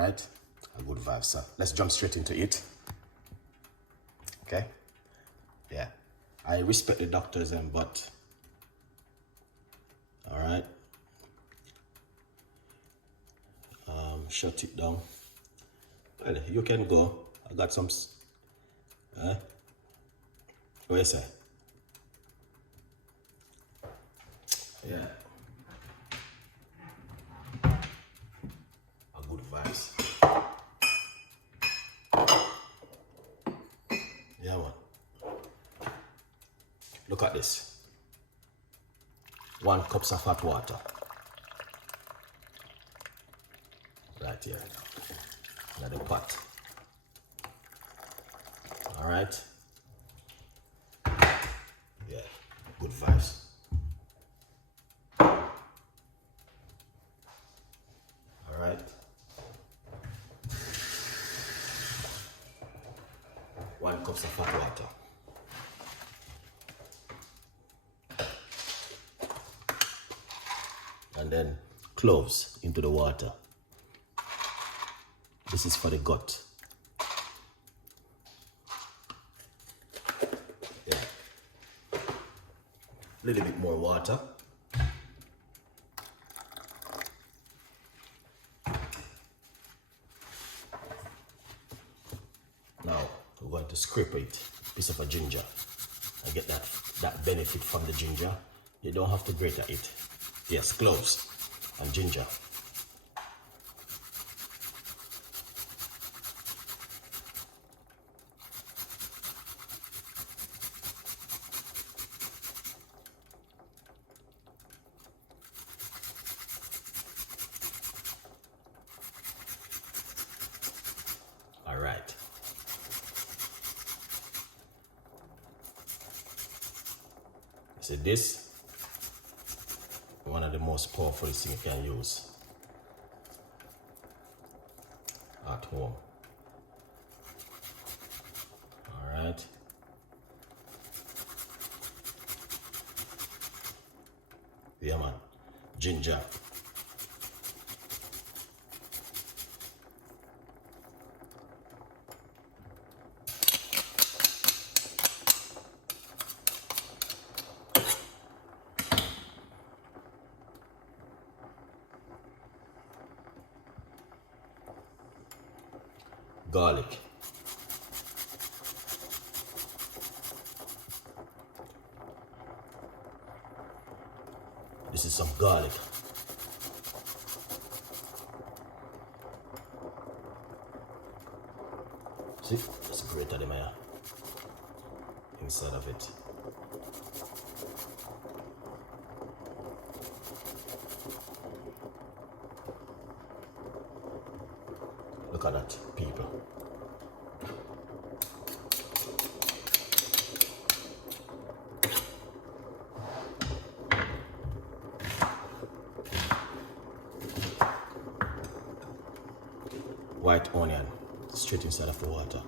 right, a good vibe. So let's jump straight into it. Okay, yeah, I respect the doctors but all right, shut it down. Well, you can go. I got some what you say? Yeah, a good vibes. Yeah, man. Look at this. 1 cup of hot water. Right here. Another pot. All right. Yeah, good vibes. All right. 1 cup of hot water. And then cloves into the water. This is for the gut. Yeah. A little bit more water. Now we're going to scrape it, piece of a ginger. I get that benefit from the ginger. You don't have to grate it. Yes, cloves and ginger. All right. So this, one of the most powerful things you can use at home. All right. Yeah, man. Ginger. Garlic. This is some garlic. See, it's greater than my inside of it. Look at that, people. White onion, straight inside of the water.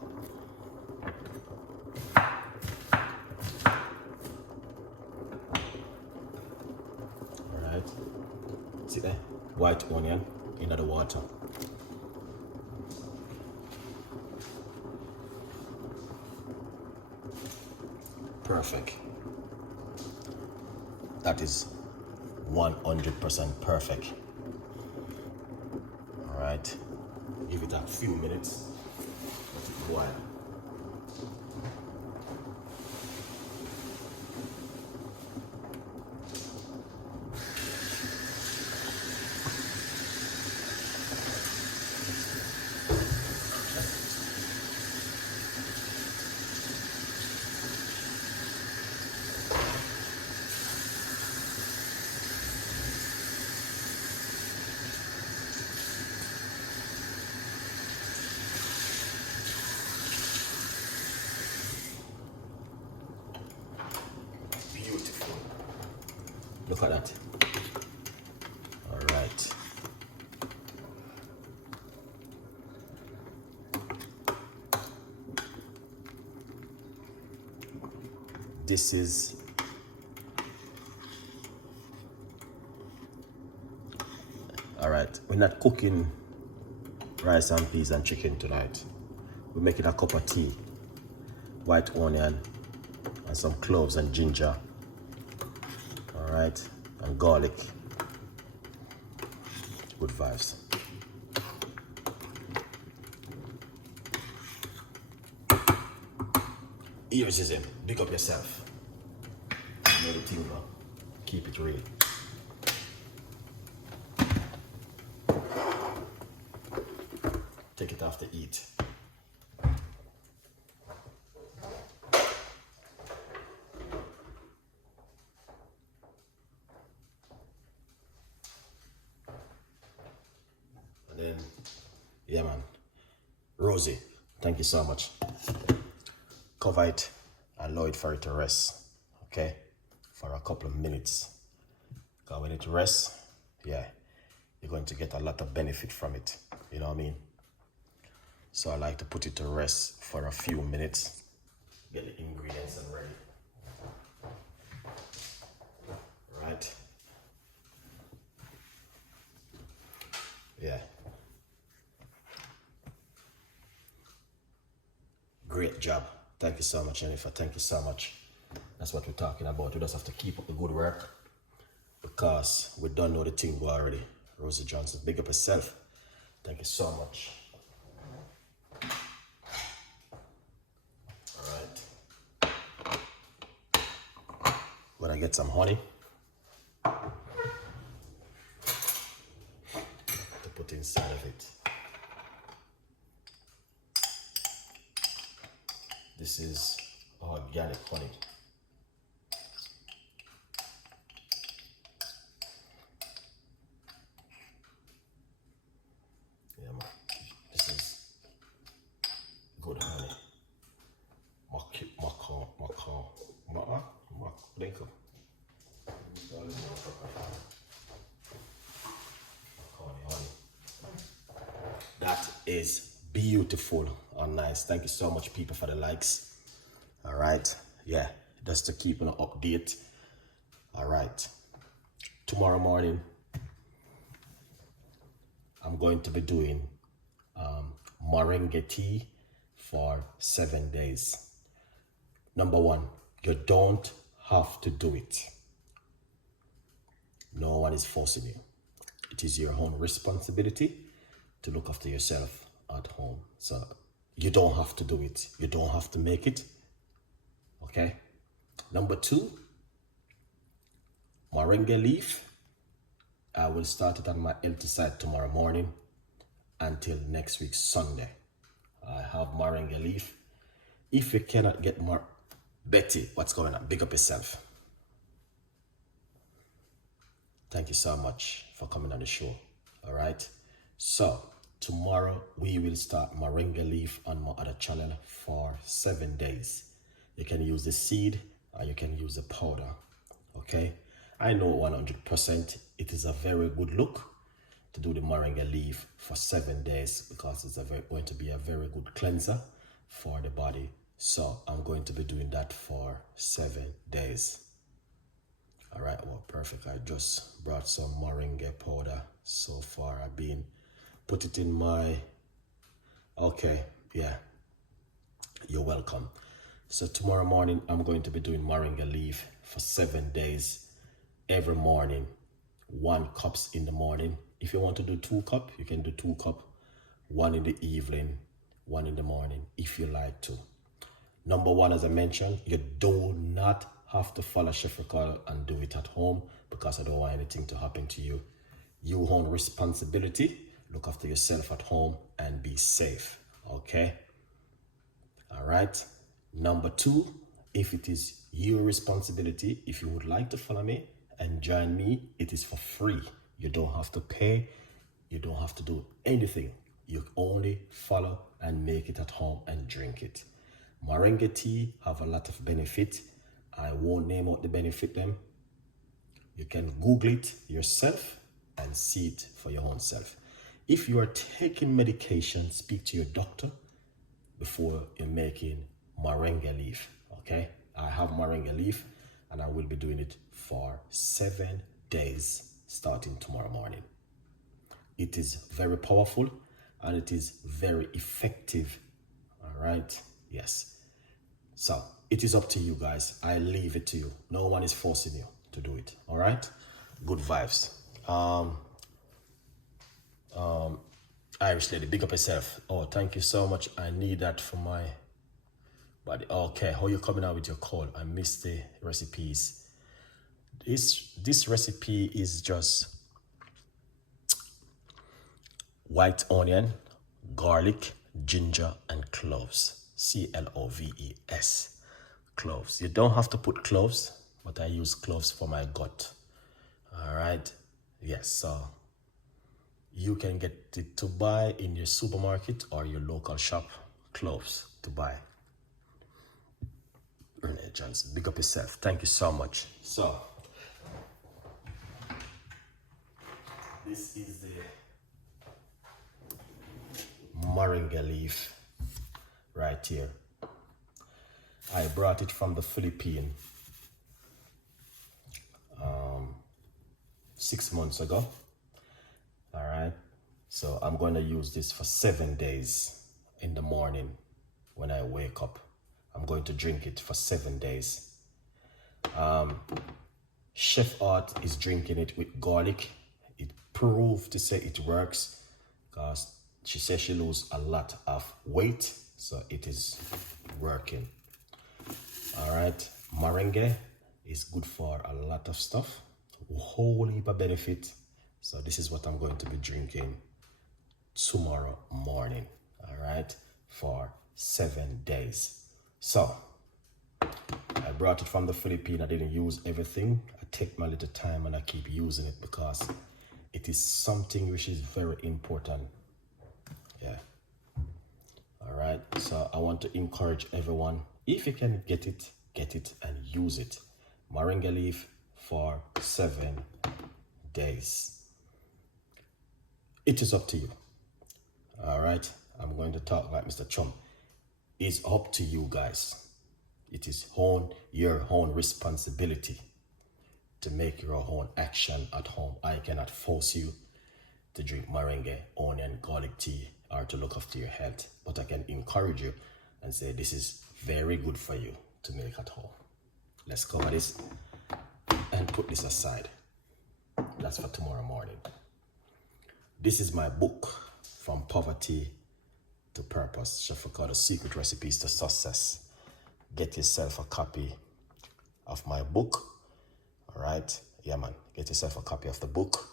Alright, see there? White onion into the water. Perfect. That is 100% perfect. Alright. Give it a few minutes. Let it boil. Look at that. All right. This is all right. We're not cooking rice and peas and chicken tonight. We're making a cup of tea, white onion, and some cloves and ginger. All right, and garlic. Good vibes. Here's him. Big up yourself. You know the thing, bro. Keep it real. Take it after eat. And then, yeah, man. Rosie, thank you so much. Cover it and allow it for it to rest, okay? For a couple of minutes. Because when it rests, yeah, you're going to get a lot of benefit from it. You know what I mean? So I like to put it to rest for a few minutes. Get the ingredients and ready. Right? Yeah. Great job. Thank you so much, Jennifer. Thank you so much. That's what we're talking about. We just have to keep up the good work because we don't know the thing already. Rosie Johnson, big up yourself. Thank you so much. All right. Gonna get some honey to put inside of it. This is organic honey. Yeah, man. This is good honey. That is beautiful and nice. Thank you so much, people, for the likes. All right. Yeah, just to keep an update. All right. Tomorrow morning, I'm going to be doing moringa tea for 7 days. Number one, you don't have to do it. No one is forcing you. It is your own responsibility to look after yourself at home. So you don't have to do it. You don't have to make it. Okay? Number two, moringa leaf. I will start it on my healthy side tomorrow morning until next week Sunday. I have moringa leaf. If you cannot get more, Betty, what's going on? Big up yourself. Thank you so much for coming on the show. All right. So tomorrow we will start moringa leaf on my other channel for 7 days. You can use the seed or you can use the powder. Okay. I know 100% it is a very good look to do the moringa leaf for 7 days because it's going to be a very good cleanser for the body. So I'm going to be doing that for 7 days. All right, well, perfect. I just brought some moringa powder so far. I've been put it in my, okay, yeah, you're welcome. So tomorrow morning, I'm going to be doing moringa leaf for 7 days. Every morning, 1 cup in the morning. If you want to do 2 cups, you can do 2 cups. 1 in the evening, 1 in the morning, if you like to. Number one, as I mentioned, you do not have to follow Chef Ricardo and do it at home because I don't want anything to happen to you. You own responsibility. Look after yourself at home and be safe. Okay? All right. Number two, if it is your responsibility, if you would like to follow me and join me, it is for free. You don't have to pay. You don't have to do anything. You only follow and make it at home and drink it. Moringa tea have a lot of benefit. I won't name out the benefit them. You can Google it yourself and see it for your own self. If you are taking medication, speak to your doctor before you're making moringa leaf. Okay? I have moringa leaf and I will be doing it for 7 days starting tomorrow morning. It is very powerful and it is very effective. All right, yes. So it is up to you guys. I leave it to you. No one is forcing you to do it. All right, good vibes. Irish lady, big up yourself. Oh, thank you so much. I need that for my body. Okay, how you coming out with your call? I missed the recipes. This recipe is just white onion, garlic, ginger, and cloves. cloves. Cloves. You don't have to put cloves, but I use cloves for my gut. All right. Yes. So you can get it to buy in your supermarket or your local shop. Cloves to buy. Renee Johnson, big up yourself. Thank you so much. So this is the moringa leaf right here. I brought it from the Philippines 6 months ago. All right, so I'm going to use this for 7 days. In the morning when I wake up, I'm going to drink it for 7 days. Chef Art is drinking it with garlic. It proved to say it works because she says she lose a lot of weight, so it is working. All right, moringa is good for a lot of stuff, whole heap of benefit. So this is what I'm going to be drinking tomorrow morning. All right, for 7 days. So I brought it from the Philippines. I didn't use everything. I take my little time and I keep using it because it is something which is very important. Yeah. All right. So I want to encourage everyone, if you can get it and use it. Moringa leaf for 7 days. It is up to you. All right. I'm going to talk like Mr. Trump. It's up to you guys. It is your own responsibility to make your own action at home. I cannot force you to drink moringa, onion, garlic tea, or to look after your health. But I can encourage you and say this is very good for you to make at home. Let's cover this and put this aside. That's for tomorrow morning. This is my book, From Poverty to Purpose, Chef Ricardo, Secret Recipes to Success. Get yourself a copy of my book. All right, yeah man, get yourself a copy of the book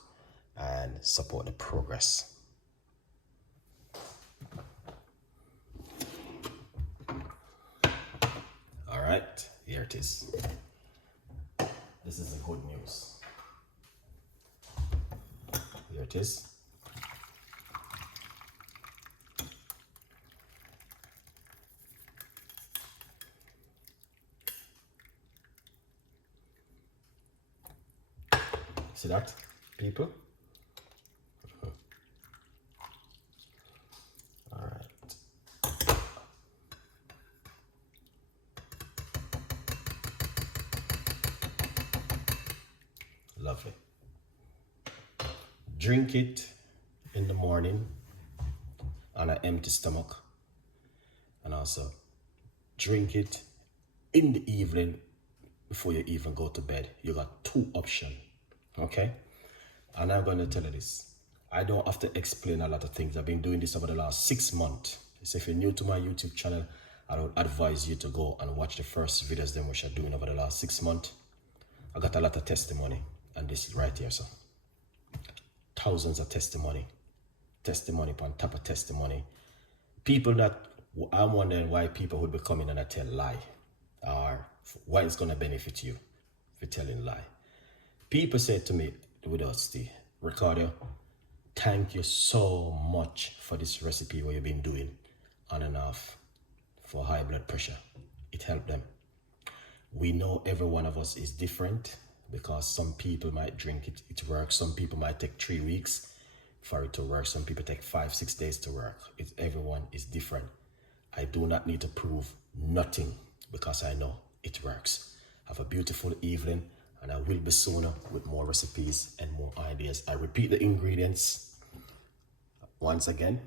and support the progress. All right, here it is. This is the good news. Here it is. See that, people? All right. Lovely. Drink it in the morning on an empty stomach, and also drink it in the evening before you even go to bed. You got 2 options. Okay, and I'm going to tell you this. I don't have to explain a lot of things. I've been doing this over the last 6 months. So if you're new to my YouTube channel, I would advise you to go and watch the first videos them which I'm doing over the last 6 months. I got a lot of testimony, and this is right here. So thousands of testimony upon top of testimony. People that I'm wondering why people would be coming and I tell lie, or why it's going to benefit you for telling lie. People say to me, with us, Ricardo, thank you so much for this recipe what you've been doing on and off for high blood pressure. It helped them. We know every one of us is different because some people might drink it, it works. Some people might take 3 weeks for it to work. Some people take 5-6 days to work. Everyone is different. I do not need to prove nothing because I know it works. Have a beautiful evening. And I will be sooner with more recipes and more ideas. I repeat the ingredients once again.